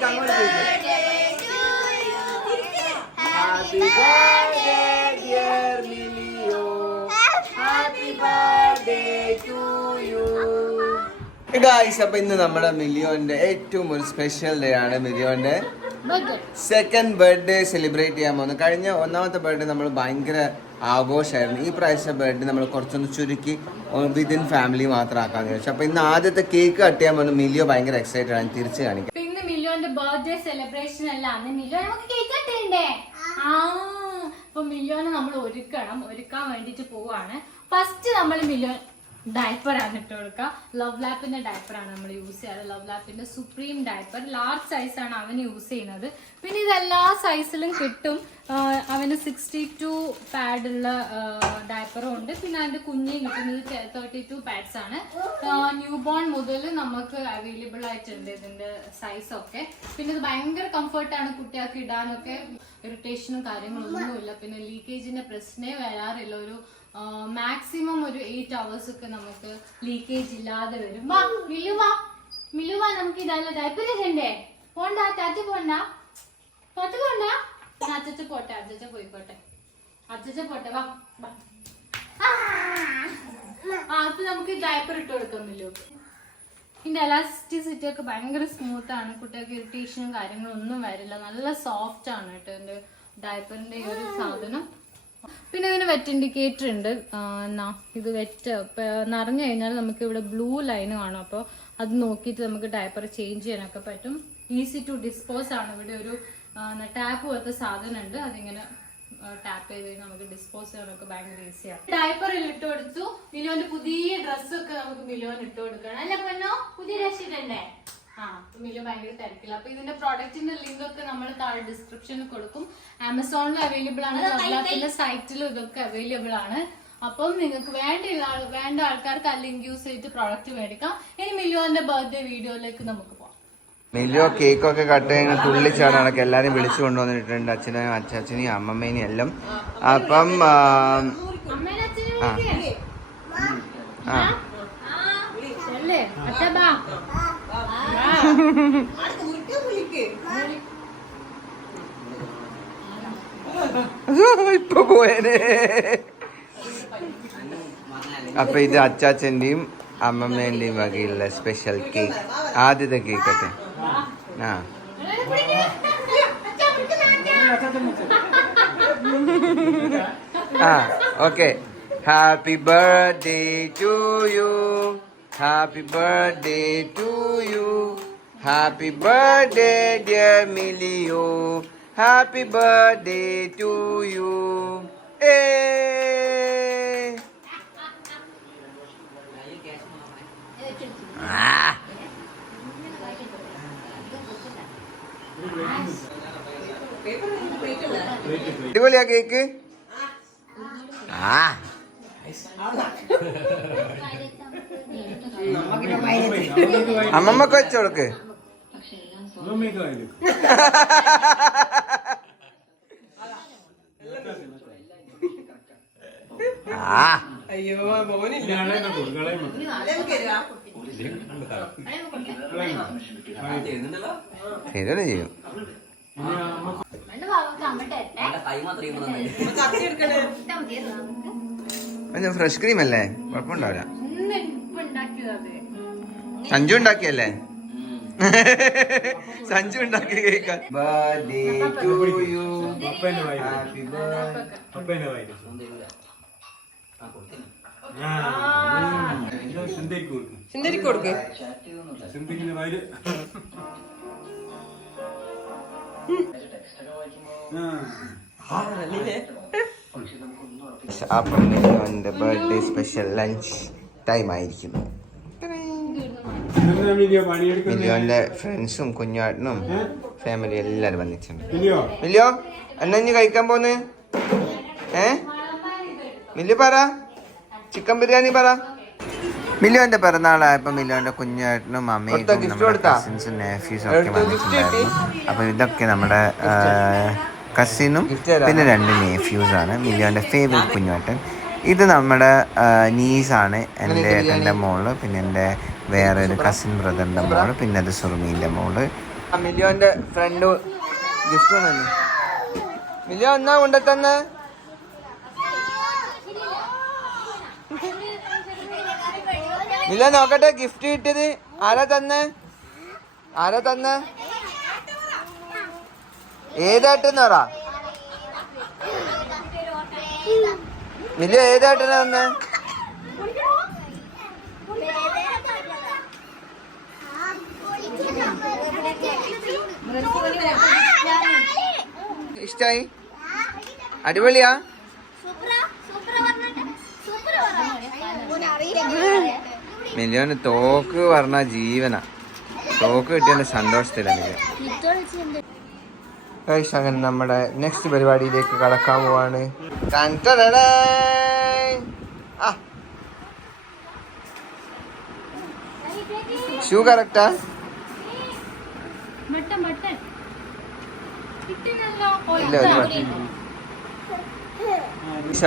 Happy birthday, dear Milio. Happy birthday to you. Guys, അപ്പൊ ഇന്ന് നമ്മുടെ മിലിയോന്റെ ഏറ്റവും ഒരു സ്പെഷ്യൽ ഡേ ആണ്. മിലിയോന്റെ സെക്കൻഡ് ബർത്ത്ഡേ സെലിബ്രേറ്റ് ചെയ്യാൻ പോകുന്നത്. കഴിഞ്ഞ ഒന്നാമത്തെ ബർത്ത്ഡേ നമ്മൾ ഭയങ്കര ആഘോഷമായിരുന്നു. ഈ പ്രാവശ്യത്തെ ബർത്ത്ഡേ നമ്മൾ കുറച്ചൊന്ന് ചുരുക്കി വിതിൻ ഫാമിലി മാത്രം ആക്കാന്ന് ചോദിച്ചു. അപ്പൊ ഇന്ന് ആദ്യത്തെ കേക്ക് കട്ട് ചെയ്യാൻ പോകുന്നത് മിലിയോ ഭയങ്കര എക്സൈറ്റഡ് ആണ്. തിരിച്ചു കാണിക്കാം. ഇന്ന് മിലിയോന്റെ ബർത്ത്ഡേ സെലിബ്രേഷൻ അല്ല, അന്ന് മിലിയോ നമുക്ക് കേക്ക് കട്ട് ചെയ്യണ്ടേ? അപ്പൊ മിലിയോനെ നമ്മൾ ഒരുക്കാൻ വേണ്ടിട്ട് പോവാണ്. ഫസ്റ്റ് നമ്മൾ മിലിയോൻ ഡയപ്പറാണ് ഇട്ട് കൊടുക്കുക. ലവ് ലാപ്പിന്റെ ഡയപ്പറാണ് നമ്മൾ യൂസ് ചെയ്യാറ്. ലവ് ലാപ്പിന്റെ സുപ്രീം ഡയപ്പർ ലാർജ് സൈസാണ് അവന് യൂസ് ചെയ്യുന്നത്. പിന്നെ ഇതെല്ലാ സൈസിലും കിട്ടും. അവന് 62 പാഡുള്ള ഡയപ്പറും ഉണ്ട്. പിന്നെ അതിന്റെ കുഞ്ഞിയും കിട്ടുന്നത് 32 പാഡ്സ് ആണ്. ന്യൂ ബോൺ മുതൽ നമുക്ക് അവൈലബിൾ ആയിട്ടുണ്ട് ഇതിന്റെ സൈസ് ഒക്കെ. പിന്നെ ഇത് ഭയങ്കര കംഫർട്ടാണ് കുട്ടികൾക്ക് ഇടാനൊക്കെ. ഇറിറ്റേഷനും കാര്യങ്ങളൊന്നുമില്ല. പിന്നെ ലീക്കേജിന്റെ പ്രശ്നമേ വരാറില്ല. ഒരു മാക്സിമം ഒരു 8 hours ഒക്കെ നമുക്ക് ലീക്കേജ് ഇല്ലാതെ വരും. മിലുവാ നമുക്ക് ഇതല്ല ഡയപ്പർ ചെയ്യണ്ടേ? പോണ്ട ടാറ്റ പോണ്ട അച്ഛച്ച പോട്ടെ, അച്ഛച്ച പോയിക്കോട്ടെ, അച്ഛച്ച പോട്ടെ. വാ അപ്പൊ നമുക്ക് ഡയപ്പർ ഇട്ട് കൊടുക്കാം മിലു. ഇതിന്റെ എലാസ്റ്റിസിറ്റി ഒക്കെ ഭയങ്കര സ്മൂത്ത് ആണ്. കുട്ടികൾക്ക് ഇറിറ്റേഷനും കാര്യങ്ങളും ഒന്നും വരില്ല. നല്ല സോഫ്റ്റ് ആണ് കേട്ടോ ഇതിന്റെ ഡയപ്പറിന്റെ ഈ ഒരു സാധനം. പിന്നെ ഇതിന് വെറ്റ് ഇൻഡിക്കേറ്റർ ഉണ്ട്. ഇത് വെറ്റ് നിറഞ്ഞു കഴിഞ്ഞാൽ നമുക്ക് ഇവിടെ ബ്ലൂ ലൈൻ കാണും. അപ്പോൾ അത് നോക്കിയിട്ട് നമുക്ക് ഡയപ്പർ ചേഞ്ച് ചെയ്യാനൊക്കെ പറ്റും. ഈസി ടു ഡിസ്പോസ് ആണ്. ഇവിടെ ഒരു ടാപ്പ് പോലത്തെ സാധനം ഉണ്ട്. അതിങ്ങനെ ടാപ്പ് ചെയ്ത് കഴിഞ്ഞാൽ നമുക്ക് ഡിസ്പോസ് ചെയ്യാനൊക്കെ ഭയങ്കര ഈസിയാണ്. ഡയപ്പറിൽ ഇട്ട് കൊടുത്തു. മിലോന്റെ പുതിയ ഡ്രസ്സൊക്കെ നമുക്ക് മിലോന് ഇട്ട് കൊടുക്കണം. അല്ല പൊന്നോ, പുതിയ ഡ്രസ് ഇടണ്ടേ? മിലു ഭയങ്കര തിരക്കില്ല. അപ്പൊ ഇതിന്റെ പ്രോഡക്റ്റിന്റെ ലിങ്ക് ഒക്കെ നമ്മൾ താഴെ ഡിസ്ക്രിപ്ഷനിൽ കൊടുക്കും. ആമസോണിലും അവൈലബിൾ ആണ്. ലവ്ലാപ്പിന്റെ സൈറ്റിലും ഇതൊക്കെ അവൈലബിൾ ആണ്. അപ്പം നിങ്ങൾക്ക് വേണ്ട ആൾക്കാർക്ക് ആ ലിങ്ക് യൂസ് ചെയ്തിട്ട് പ്രോഡക്റ്റ് മേടിക്കാം. ഇനി മിലുവിന്റെ ബർത്ത്ഡേ വീഡിയോയിലേക്ക് നമുക്ക് പോവാം. മിലിയോ കേക്കൊക്കെ കട്ട് ചെയ്യുന്ന തുള്ളിച്ചാടാണ്. എല്ലാരും വിളിച്ചു കൊണ്ടുവന്നിട്ടുണ്ട്. അച്ഛനെയും അച്ചാച്ചനെയും അമ്മമ്മേനെയും എല്ലാം. അപ്പം ഇപ്പൊ പോയനെ. അപ്പൊ ഇത് അച്ചാച്ചന്റെയും അമ്മമ്മേന്റെയും വകയുള്ള സ്പെഷ്യൽ കേക്ക്. ആദ്യത്തെ കേക്ക് ഒക്കെ okay. Happy birthday to you. Happy birthday to you. Happy birthday, dear Milio. Happy birthday to you. Hey. അടിപൊളിയാ കേക്ക്. അമ്മമ്മക്ക് വെച്ചു കൊടുക്ക്. അയ്യോ ഇതന്നെ ചെയ്യും. ഫ്രഷ് ക്രീം അല്ലേ? കുഴപ്പമുണ്ടാവില്ല. സഞ്ജു ഉണ്ടാക്കിയല്ലേ? സഞ്ജു ഉണ്ടാക്കി കേൾക്കാൻ. Birthday to you. Happy birthday. സിന്ദരി കൊടുക്ക്. അപ്പം മിലിയോന്റെ ബർത്ത്ഡേ സ്പെഷ്യൽ ലഞ്ച് ടൈം ആയിരിക്കുന്നു. മിലിയോന്റെ ഫ്രണ്ട്സും കുഞ്ഞാട്ടനും ഫാമിലി എല്ലാരും വന്നിട്ടുണ്ട്. മിലിയോ എന്നാ ഇനി കഴിക്കാൻ പോന്ന്? മില്ലു പറ. ചിക്കൻ ബിരിയാണി പറ. മിലിയോന്റെ പിറന്നാളായപ്പോ മിലിയോന്റെ കുഞ്ഞാട്ടനും അമ്മയും കസിൻസും നേഫ്യൂസും ഒക്കെ വന്നിട്ടുണ്ടായിരുന്നു. അപ്പൊ ഇതൊക്കെ നമ്മുടെ കസിനും പിന്നെ 2 നേഫ്യൂസാണ്. മിലിയോന്റെ ഫേവറേറ്റ് കുഞ്ഞാട്ടൻ. ഇത് നമ്മുടെ നീസാണ്. എൻ്റെ മോള്, പിന്നെ എൻ്റെ വേറെ ഒരു കസിൻ ബ്രദറിൻ്റെ മോള്, പിന്നെ അത് സുറുമീൻ്റെ മോള്, മില്യോന്റെ ഫ്രണ്ട് ഗിഫ്റ്റ് കൊണ്ടു. മില്യോ എന്നാ കൊണ്ടെത്തന്നെ? മില്യോ നോക്കട്ടെ ഗിഫ്റ്റ് കിട്ടിയത്. ആരാ തന്നെ? ഏതായിട്ടെന്ന് പറ. മില്യോ ഏതായിട്ടെന്നാ തന്നെ? ഇഷ്ടായി? അടിപൊളിയാ? മില്യോന് തോക്ക് പറഞ്ഞ ജീവനാ. തോക്ക് കിട്ടിയ സന്തോഷത്തിലാണ് അങ്ങനെ നമ്മുടെ നെക്സ്റ്റ് പരിപാടിയിലേക്ക് കടക്കാൻ പോവാണ്. Shoe correct?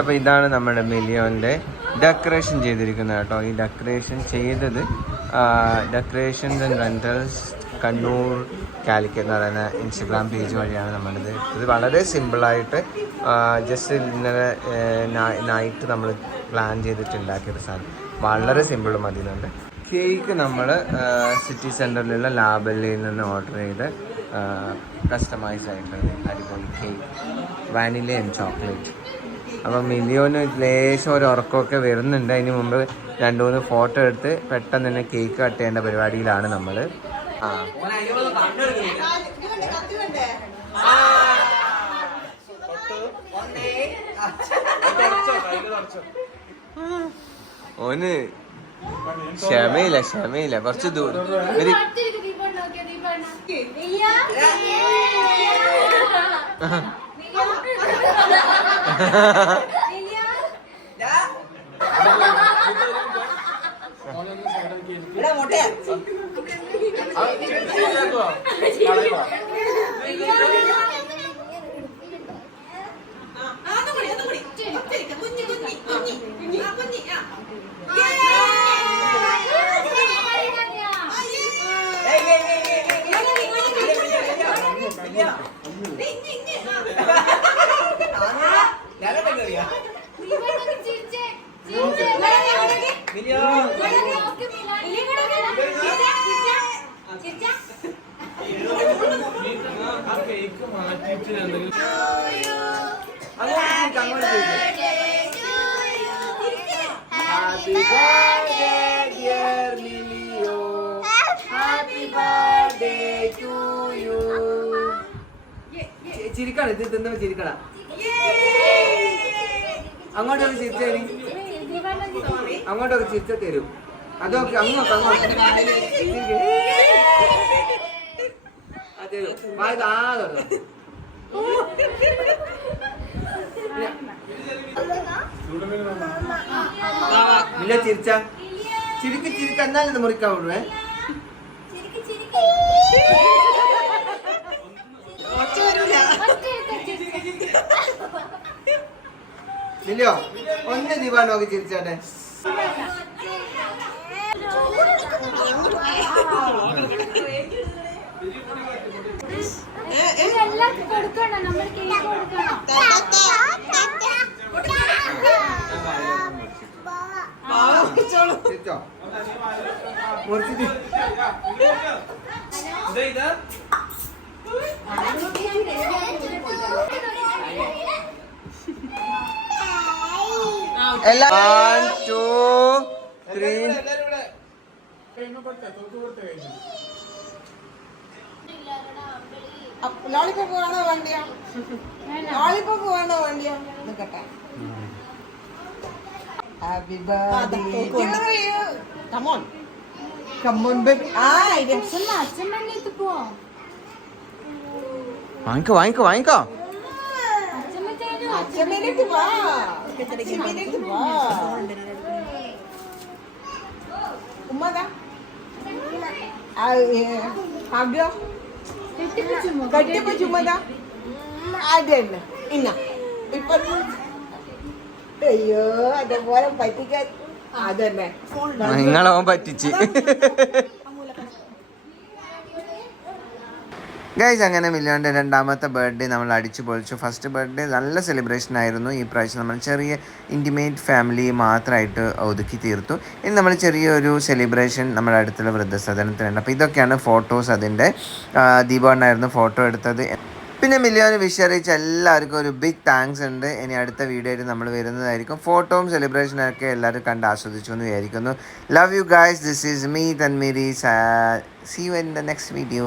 അപ്പൊ ഇതാണ് നമ്മുടെ മില്യോന്റെ ഡെക്കറേഷൻ ചെയ്തിരിക്കുന്നത് കേട്ടോ. ഈ ഡെക്കറേഷൻ ചെയ്തത് decorations and rentals Kannur Calicut എന്ന് പറയുന്ന ഇൻസ്റ്റഗ്രാം പേജ് വഴിയാണ് നമ്മളിത്. ഇത് വളരെ സിമ്പിളായിട്ട് ജസ്റ്റ് ഇന്നലെ നൈറ്റ് നമ്മൾ പ്ലാൻ ചെയ്തിട്ട് ഉണ്ടാക്കിയൊരു സാധനം. വളരെ സിമ്പിൾ മതിയുന്നുണ്ട്. കേക്ക് നമ്മൾ സിറ്റി സെൻറ്ററിലുള്ള ലാബല്ലിയിൽ നിന്ന് ഓർഡർ ചെയ്ത് കസ്റ്റമൈസ് ആയിട്ടുള്ളത് അടിപൊളി കേക്ക്, വാനില ആൻഡ് ചോക്ലേറ്റ്. അപ്പം മില്യോന് ലേശം ഒരു ഉറക്കമൊക്കെ വരുന്നുണ്ട്. അതിന് മുമ്പ് 2-3 ഫോട്ടോ എടുത്ത് പെട്ടെന്ന് തന്നെ കേക്ക് കട്ട് ചെയ്യേണ്ട പരിപാടിയിലാണ് നമ്മൾ. ഓന് ക്ഷമയില്ല കുറച്ച് ദൂരം. ചിരിക്കണം, ഇത് തിന്നുമ്പോ ചിരിക്കണം. അങ്ങോട്ടൊക്കെ ചിരിച്ചു അങ്ങോട്ടൊക്കെ ചിരിച്ച തരും. അതൊക്കെ അങ്ങോട്ട് ഇല്ല ചിരിച്ച ചിരിക്ക് എന്നാലും മുറിക്കാൻ വിടുവേ. ഇല്ലയോ ഒന്ന് ദീപാ നോക്കി ചിരിച്ചാട്ടെ. ചിരിച്ചോ മുറിച്ചിട്ട് എല്ലാം 1 2 3 ലോളിപോപ്പ് വേണോ വേണ്ടിയോ? ലോളിപോപ്പ് വേണോ വേണ്ടിയോ? നോക്കട്ടെ. Happy birthday to you. Come on. Come on baby. ഇത് അച്ഛമ്മേനത്ത് പോ. വാങ്ങിക്കോ അച്ഛമ്മേനത്ത് വാ. അച്ഛമ്മേനത്ത് വാ. ഉമ്മതാ ആഗ്രോ കട്ടിപ്പ് ചുമതാ അതന്നെ ഇന്ന ഇപ്പൊ. അയ്യോ അതേപോലെ പറ്റിക്കാൻ അതന്നെ നിങ്ങളവൻ പറ്റിച്ച്. ഗൈസ് അങ്ങനെ മില്യോൻ്റെ രണ്ടാമത്തെ ബർത്ത്ഡേ നമ്മൾ അടിച്ചു പൊളിച്ചു. ഫസ്റ്റ് ബർത്ത്ഡേ നല്ല സെലിബ്രേഷൻ ആയിരുന്നു. ഈ പ്രാവശ്യം നമ്മൾ ചെറിയ ഇൻറ്റിമേറ്റ് ഫാമിലി മാത്രമായിട്ട് ഒതുക്കി തീർത്തു. ഇനി നമ്മൾ ചെറിയൊരു സെലിബ്രേഷൻ നമ്മുടെ അടുത്തുള്ള വൃദ്ധസദനത്തിലുണ്ട്. അപ്പോൾ ഇതൊക്കെയാണ് ഫോട്ടോസ്. അതിൻ്റെ ദീപണ്ണായിരുന്നു ഫോട്ടോ എടുത്തത്. പിന്നെ മില്യോന് വിഷ് അറിയിച്ച എല്ലാവർക്കും ഒരു ബിഗ് താങ്ക്സ് ഉണ്ട്. ഇനി അടുത്ത വീഡിയോ ആയിട്ട് നമ്മൾ വരുന്നതായിരിക്കും. ഫോട്ടോയും സെലിബ്രേഷനൊക്കെ എല്ലാവരും കണ്ട് ആസ്വദിച്ചു എന്ന് വിചാരിക്കുന്നു. Love you guys. This is me Tanmeeri. See you in the next video.